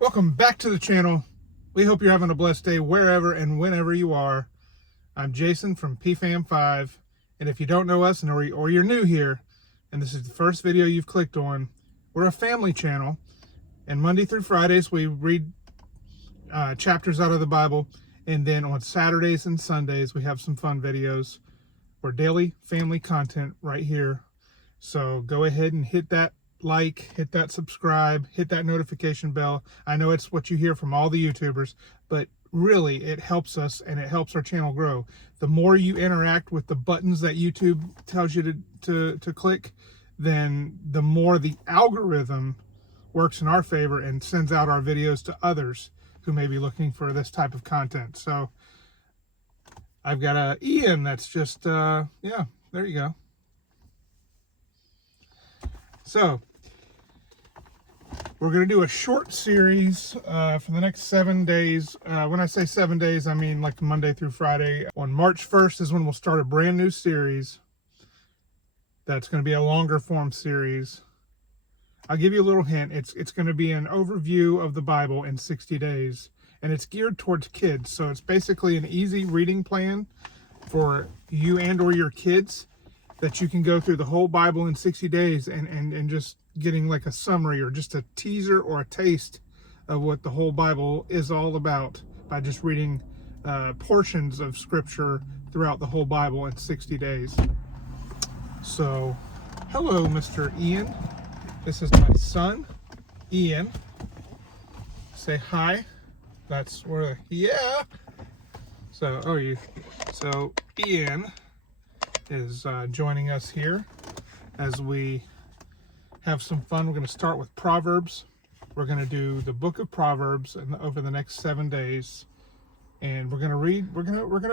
Welcome back to the channel. We hope you're having a blessed day wherever and whenever you are. I'm Jason from PFAM5, and if you don't know us or you're new here, and this is the first video you've clicked on, we're a family channel, and Monday through Fridays we read chapters out of the Bible, and then on Saturdays and Sundays we have some fun videos for daily family content right here. So go ahead and hit that like, hit that subscribe, hit that notification bell. I know it's what you hear from all the YouTubers, but really it helps us and it helps our channel grow. The more you interact with the buttons that YouTube tells you to click, then the more the algorithm works in our favor and sends out our videos to others who may be looking for this type of content. So I've got Ian that's just, yeah, there you go. So we're going to do a short series for the next 7 days. When I say 7 days, I mean like Monday through Friday. On March 1st is when we'll start a brand new series. That's going to be a longer form series. I'll give you a little hint. It's going to be an overview of the Bible in 60 days. And it's geared towards kids. So it's basically an easy reading plan for you and or your kids, that you can go through the whole Bible in 60 days and just getting like a summary or just a teaser or a taste of what the whole Bible is all about by just reading portions of scripture throughout the whole Bible in 60 days. So, hello, Mr. Ian. This is my son, Ian. Say hi. That's where, yeah. So, so Ian is joining us here as we have some fun. We're going to start with Proverbs. We're going to do the Book of Proverbs over the next 7 days, and we're going to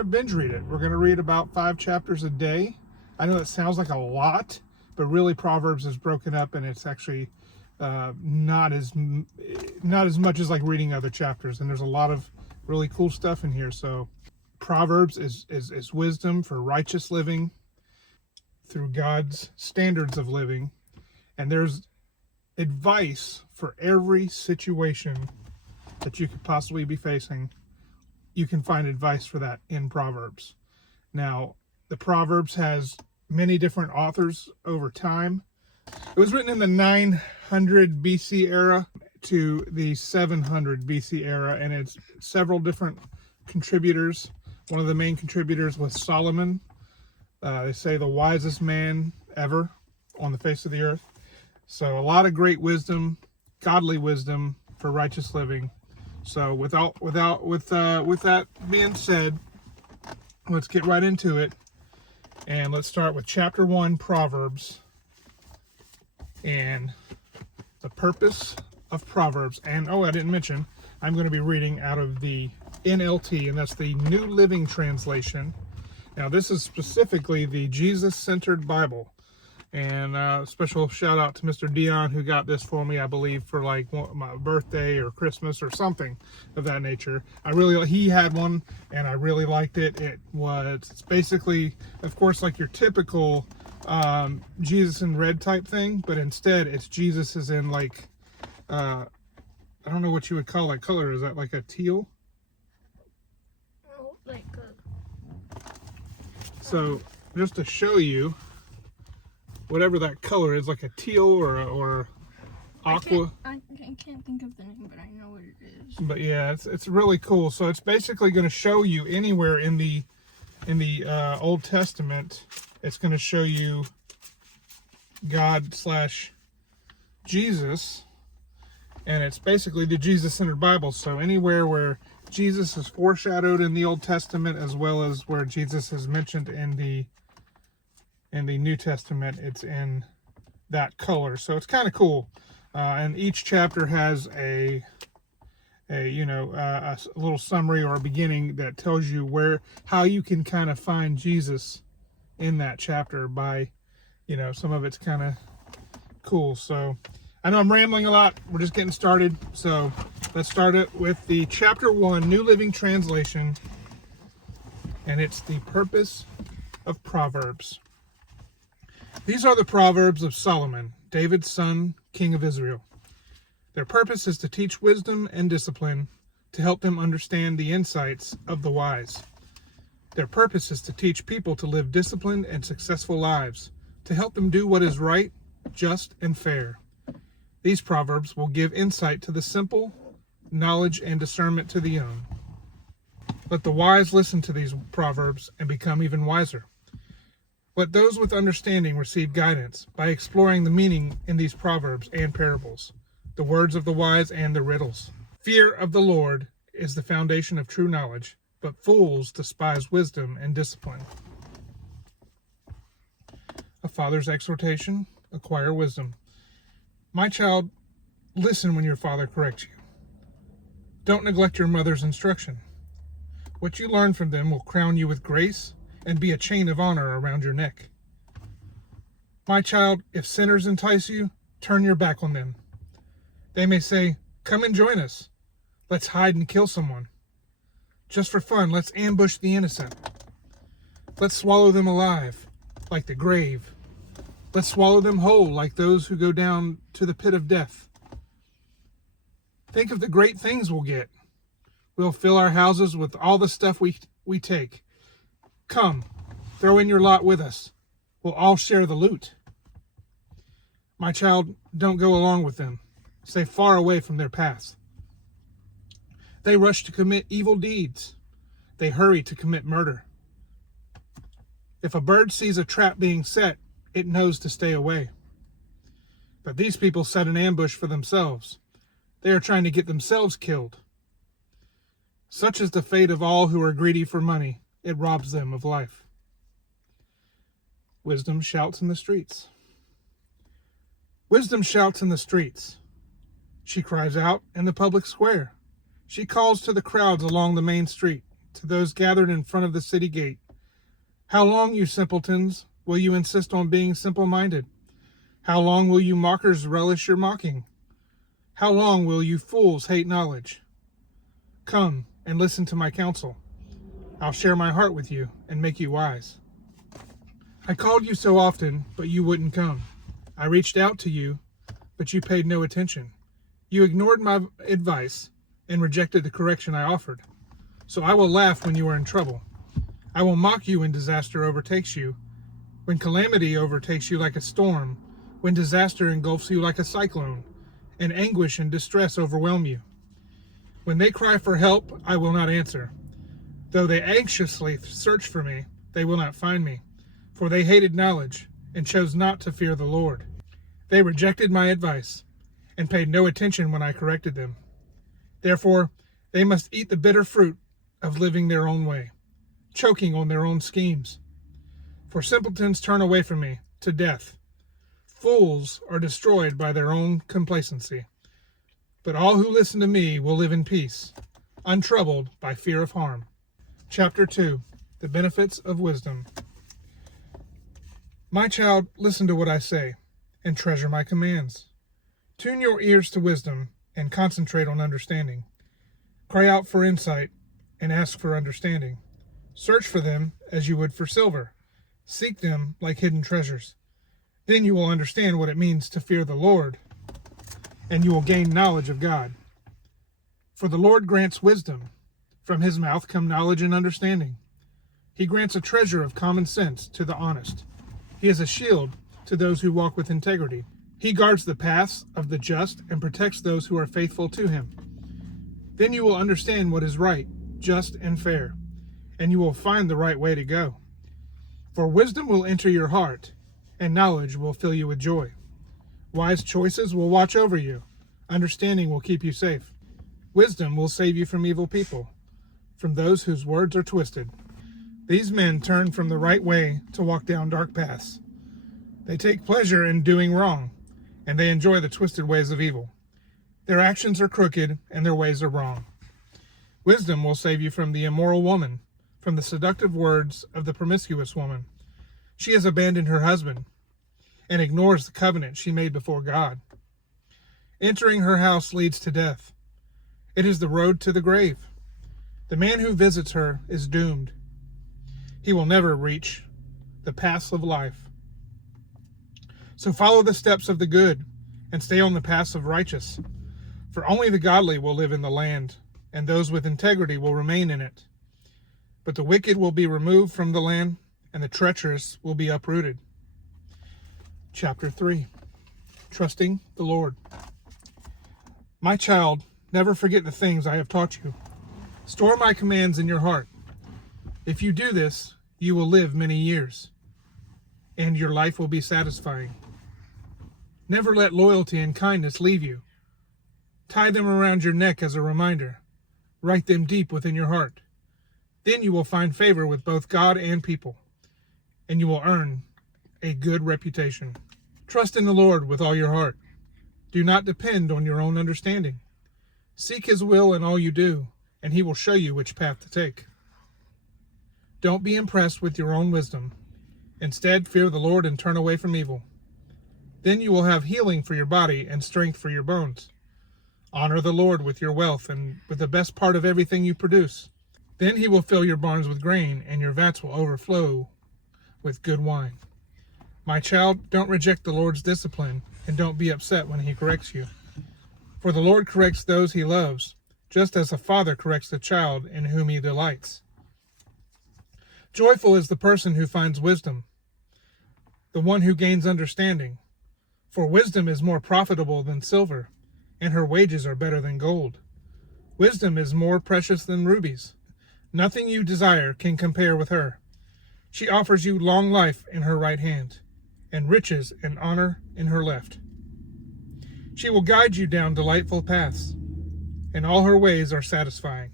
binge read it. We're going to read about 5 chapters a day. I know that sounds like a lot, but really Proverbs is broken up, and it's actually not as much as like reading other chapters. And there's a lot of really cool stuff in here. So Proverbs is wisdom for righteous living through God's standards of living, and there's advice for every situation that you could possibly be facing. You can find advice for that in Proverbs. Now, the Proverbs has many different authors over time. It was written in the 900 BC era to the 700 BC era, and it's several different contributors. One of the main contributors was Solomon. They say the wisest man ever on the face of the earth. So a lot of great wisdom, godly wisdom for righteous living. So with that being said, let's get right into it. And let's start with chapter 1, Proverbs, and the purpose of Proverbs. And I didn't mention, I'm going to be reading out of the NLT, and that's the New Living Translation. Now, this is specifically the Jesus-centered Bible. And special shout out to Mr. Dion, who got this for me, I believe, for like my birthday or Christmas or something of that nature. He had one, and I really liked it. It's basically, of course, like your typical Jesus in red type thing, but instead it's Jesus is in like, I don't know what you would call that color. Is that like a teal? Like a... So just to show you, whatever that color is, like a teal or aqua. I can't think of the name, but I know what it is. But yeah, it's really cool. So it's basically going to show you anywhere in the Old Testament. It's going to show you God/Jesus, and it's basically the Jesus-centered Bible. So anywhere where Jesus is foreshadowed in the Old Testament, as well as where Jesus is mentioned in the New Testament, it's in that color. So it's kind of cool. And each chapter has a little summary or a beginning that tells you how you can kind of find Jesus in that chapter by, some of it's kind of cool. So I know I'm rambling a lot. We're just getting started. So let's start it with the chapter 1, New Living Translation. And it's the purpose of Proverbs. These are the Proverbs of Solomon, David's son, king of Israel. Their purpose is to teach wisdom and discipline, to help them understand the insights of the wise. Their purpose is to teach people to live disciplined and successful lives, to help them do what is right, just, and fair. These proverbs will give insight to the simple, knowledge and discernment to the young. Let the wise listen to these proverbs and become even wiser. Let those with understanding receive guidance by exploring the meaning in these proverbs and parables, the words of the wise and the riddles. Fear of the Lord is the foundation of true knowledge, but fools despise wisdom and discipline. A father's exhortation: acquire wisdom. My child, listen when your father corrects you. Don't neglect your mother's instruction. What you learn from them will crown you with grace and be a chain of honor around your neck. My child, if sinners entice you, turn your back on them. They may say, "Come and join us. Let's hide and kill someone. Just for fun, let's ambush the innocent. Let's swallow them alive, like the grave. Let's swallow them whole, like those who go down to the pit of death. Think of the great things we'll get. We'll fill our houses with all the stuff we take. Come, throw in your lot with us. We'll all share the loot." My child, don't go along with them. Stay far away from their paths. They rush to commit evil deeds. They hurry to commit murder. If a bird sees a trap being set, it knows to stay away. But these people set an ambush for themselves. They are trying to get themselves killed. Such is the fate of all who are greedy for money. It robs them of life. Wisdom shouts in the streets. Wisdom shouts in the streets. She cries out in the public square. She calls to the crowds along the main street, to those gathered in front of the city gate. How long, you simpletons, will you insist on being simple-minded? How long will you mockers relish your mocking? How long will you fools hate knowledge? Come and listen to my counsel. I'll share my heart with you and make you wise. I called you so often, but you wouldn't come. I reached out to you, but you paid no attention. You ignored my advice and rejected the correction I offered. So I will laugh when you are in trouble. I will mock you when disaster overtakes you, when calamity overtakes you like a storm, when disaster engulfs you like a cyclone, and anguish and distress overwhelm you. When they cry for help, I will not answer. Though they anxiously search for me, they will not find me, for they hated knowledge and chose not to fear the Lord. They rejected my advice and paid no attention when I corrected them. Therefore, they must eat the bitter fruit of living their own way, choking on their own schemes. For simpletons turn away from me to death. Fools are destroyed by their own complacency. But all who listen to me will live in peace, untroubled by fear of harm. Chapter 2. The Benefits of Wisdom. My child, listen to what I say, and treasure my commands. Tune your ears to wisdom, and concentrate on understanding. Cry out for insight, and ask for understanding. Search for them as you would for silver. Seek them like hidden treasures. Then you will understand what it means to fear the Lord, and you will gain knowledge of God. For the Lord grants wisdom. From his mouth come knowledge and understanding. He grants a treasure of common sense to the honest. He is a shield to those who walk with integrity. He guards the paths of the just and protects those who are faithful to him. Then you will understand what is right, just, and fair, and you will find the right way to go. For wisdom will enter your heart, and knowledge will fill you with joy. Wise choices will watch over you. Understanding will keep you safe. Wisdom will save you from evil people, from those whose words are twisted. These men turn from the right way to walk down dark paths. They take pleasure in doing wrong, and they enjoy the twisted ways of evil. Their actions are crooked, and their ways are wrong. Wisdom will save you from the immoral woman, from the seductive words of the promiscuous woman. She has abandoned her husband and ignores the covenant she made before God. Entering her house leads to death. It is the road to the grave. The man who visits her is doomed. He will never reach the paths of life. So follow the steps of the good and stay on the paths of righteous. For only the godly will live in the land, and those with integrity will remain in it. But the wicked will be removed from the land, and the treacherous will be uprooted. Chapter 3. Trusting the Lord. My child, never forget the things I have taught you. Store my commands in your heart. If you do this, you will live many years, and your life will be satisfying. Never let loyalty and kindness leave you. Tie them around your neck as a reminder. Write them deep within your heart. Then you will find favor with both God and people, and you will earn a good reputation. Trust in the Lord with all your heart. Do not depend on your own understanding. Seek His will in all you do, and He will show you which path to take. Don't be impressed with your own wisdom. Instead, fear the Lord and turn away from evil. Then you will have healing for your body and strength for your bones. Honor the Lord with your wealth and with the best part of everything you produce. Then He will fill your barns with grain, and your vats will overflow with good wine. My child, don't reject the Lord's discipline, and don't be upset when He corrects you. For the Lord corrects those He loves, just as a father corrects the child in whom He delights. Joyful is the person who finds wisdom, the one who gains understanding. For wisdom is more profitable than silver, and her wages are better than gold. Wisdom is more precious than rubies. Nothing you desire can compare with her. She offers you long life in her right hand, and riches and honor in her left. She will guide you down delightful paths, and all her ways are satisfying.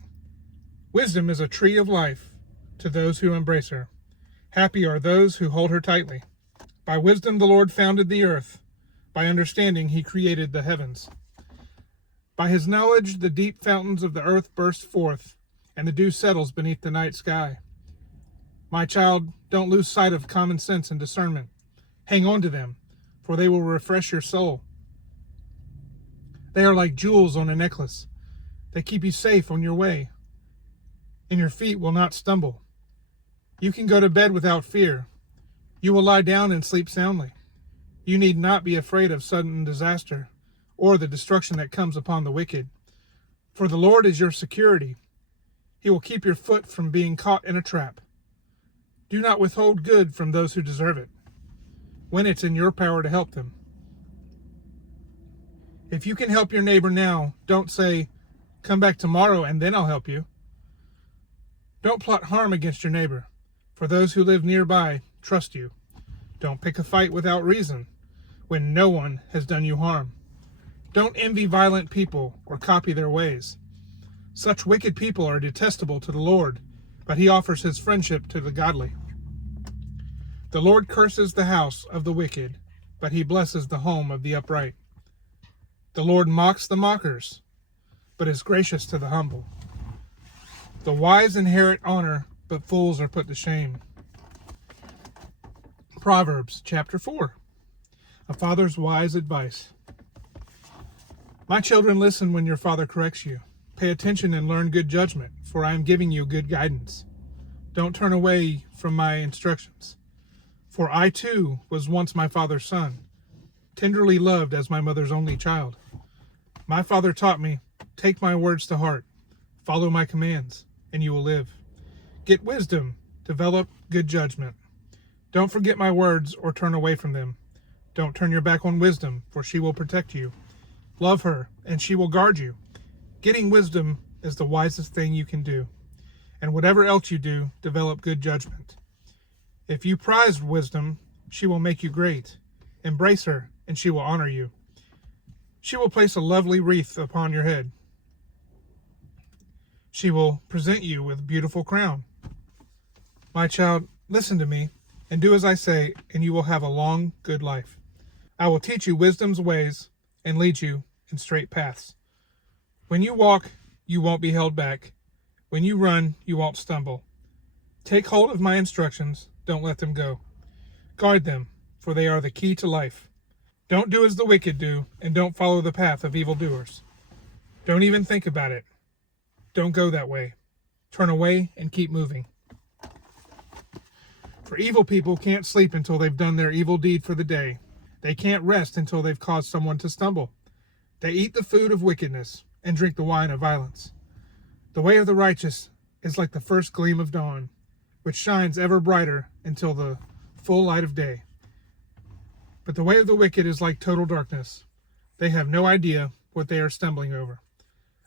Wisdom is a tree of life to those who embrace her. Happy are those who hold her tightly. By wisdom the Lord founded the earth. By understanding He created the heavens. By His knowledge the deep fountains of the earth burst forth, and the dew settles beneath the night sky. My child, don't lose sight of common sense and discernment. Hang on to them, for they will refresh your soul. They are like jewels on a necklace. They keep you safe on your way, and your feet will not stumble. You can go to bed without fear. You will lie down and sleep soundly. You need not be afraid of sudden disaster or the destruction that comes upon the wicked. For the Lord is your security. He will keep your foot from being caught in a trap. Do not withhold good from those who deserve it, when it's in your power to help them. If you can help your neighbor now, don't say, "Come back tomorrow and then I'll help you." Don't plot harm against your neighbor, for those who live nearby trust you. Don't pick a fight without reason, when no one has done you harm. Don't envy violent people or copy their ways. Such wicked people are detestable to the Lord, but He offers His friendship to the godly. The Lord curses the house of the wicked, but He blesses the home of the upright. The Lord mocks the mockers, but is gracious to the humble. The wise inherit honor, but fools are put to shame. Proverbs chapter 4. A father's wise advice. My children, listen when your father corrects you. Pay attention and learn good judgment, for I am giving you good guidance. Don't turn away from my instructions. For I too was once my father's son, tenderly loved as my mother's only child. My father taught me, take my words to heart, follow my commands, and you will live. Get wisdom, develop good judgment. Don't forget my words or turn away from them. Don't turn your back on wisdom, for she will protect you. Love her, and she will guard you. Getting wisdom is the wisest thing you can do. And whatever else you do, develop good judgment. If you prize wisdom, she will make you great. Embrace her, and she will honor you. She will place a lovely wreath upon your head. She will present you with a beautiful crown. My child, listen to me, and do as I say, and you will have a long, good life. I will teach you wisdom's ways and lead you in straight paths. When you walk, you won't be held back. When you run, you won't stumble. Take hold of my instructions, don't let them go. Guard them, for they are the key to life. Don't do as the wicked do, and don't follow the path of evildoers. Don't even think about it. Don't go that way. Turn away and keep moving. For evil people can't sleep until they've done their evil deed for the day. They can't rest until they've caused someone to stumble. They eat the food of wickedness and drink the wine of violence. The way of the righteous is like the first gleam of dawn, which shines ever brighter until the full light of day. But the way of the wicked is like total darkness. They have no idea what they are stumbling over.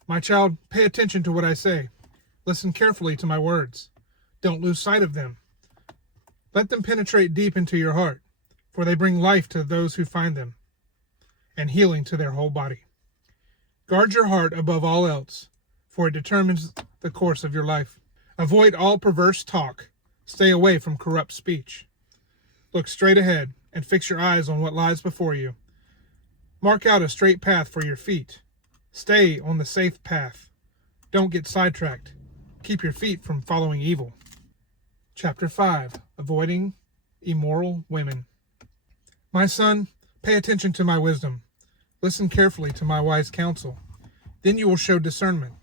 My child, pay attention to what I say. Listen carefully to my words. Don't lose sight of them. Let them penetrate deep into your heart, for they bring life to those who find them, and healing to their whole body. Guard your heart above all else, for it determines the course of your life. Avoid all perverse talk. Stay away from corrupt speech. Look straight ahead and fix your eyes on what lies before you. Mark out a straight path for your feet. Stay on the safe path. Don't get sidetracked. Keep your feet from following evil. Chapter 5. Avoiding immoral women. My son, pay attention to my wisdom. Listen carefully to my wise counsel. Then you will show discernment,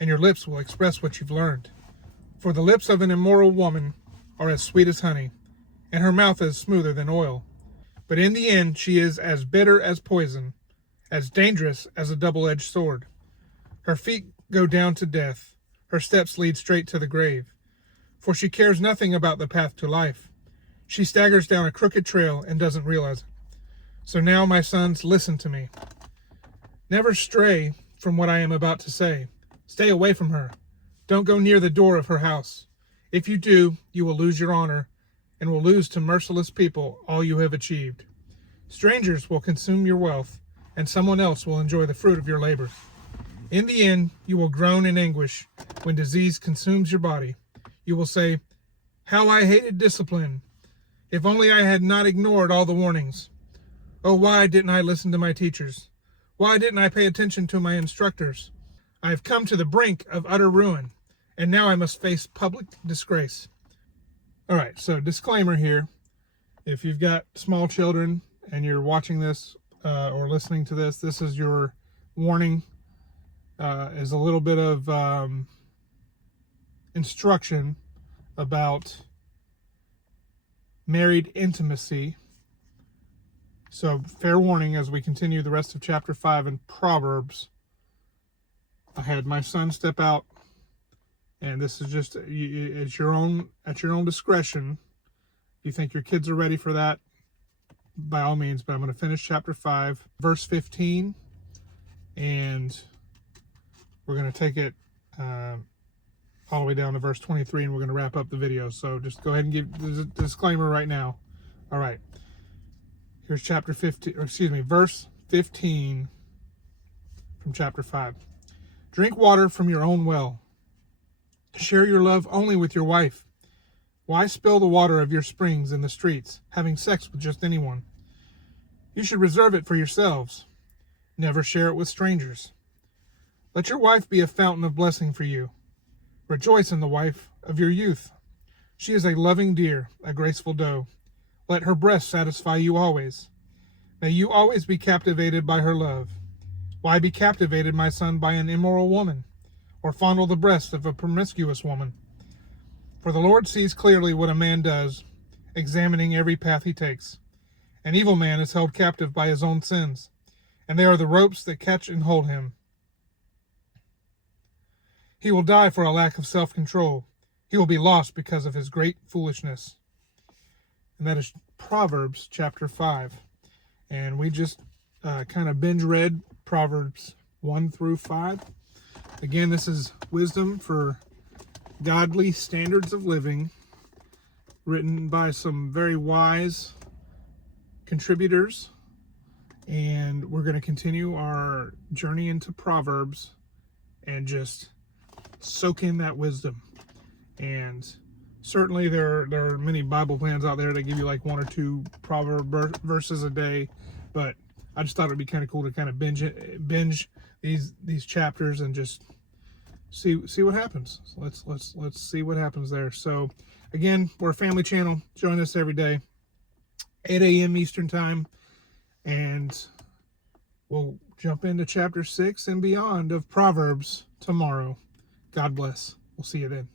and your lips will express what you've learned. For the lips of an immoral woman are as sweet as honey, and her mouth is smoother than oil. But in the end she is as bitter as poison, as dangerous as a double-edged sword. Her feet go down to death, her steps lead straight to the grave. For she cares nothing about the path to life. She staggers down a crooked trail and doesn't realize it. So now, my sons, listen to me. Never stray from what I am about to say. Stay away from her. Don't go near the door of her house. If you do, you will lose your honor and will lose to merciless people all you have achieved. Strangers will consume your wealth, and someone else will enjoy the fruit of your labor. In the end, you will groan in anguish when disease consumes your body. You will say, "How I hated discipline! If only I had not ignored all the warnings. Oh, why didn't I listen to my teachers? Why didn't I pay attention to my instructors? I have come to the brink of utter ruin, and now I must face public disgrace." All right, so disclaimer here. If you've got small children and you're watching this or listening to this, this is your warning. Is a little bit of instruction about married intimacy. So fair warning as we continue the rest of chapter 5 in Proverbs. I had my son step out, and this is just it's your own at your own discretion. If you think your kids are ready for that, by all means. But I'm going to finish chapter 5, verse 15, and we're going to take it all the way down to verse 23, and we're going to wrap up the video. So just go ahead and give the disclaimer right now. All right. Here's chapter 15, or excuse me, verse 15 from chapter 5. Drink water from your own well. Share your love only with your wife. Why spill the water of your springs in the streets, having sex with just anyone? You should reserve it for yourselves. Never share it with strangers. Let your wife be a fountain of blessing for you. Rejoice in the wife of your youth. She is a loving deer, a graceful doe. Let her breast satisfy you always. May you always be captivated by her love. Why be captivated, my son, by an immoral woman, or fondle the breast of a promiscuous woman? For the Lord sees clearly what a man does, examining every path he takes. An evil man is held captive by his own sins, and they are the ropes that catch and hold him. He will die for a lack of self-control. He will be lost because of his great foolishness. And that is Proverbs chapter 5. And we just kind of binge read Proverbs 1 through 5. Again, this is wisdom for godly standards of living, written by some very wise contributors. And we're going to continue our journey into Proverbs and just soak in that wisdom. And certainly there are many Bible plans out there that give you like 1 or 2 proverb verses a day, but I just thought it'd be kind of cool to kind of binge these chapters and just see what happens. So let's see what happens there. So again, we're a family channel. Join us every day, 8 a.m. Eastern time, and we'll jump into chapter 6 and beyond of Proverbs tomorrow. God bless. We'll see you then.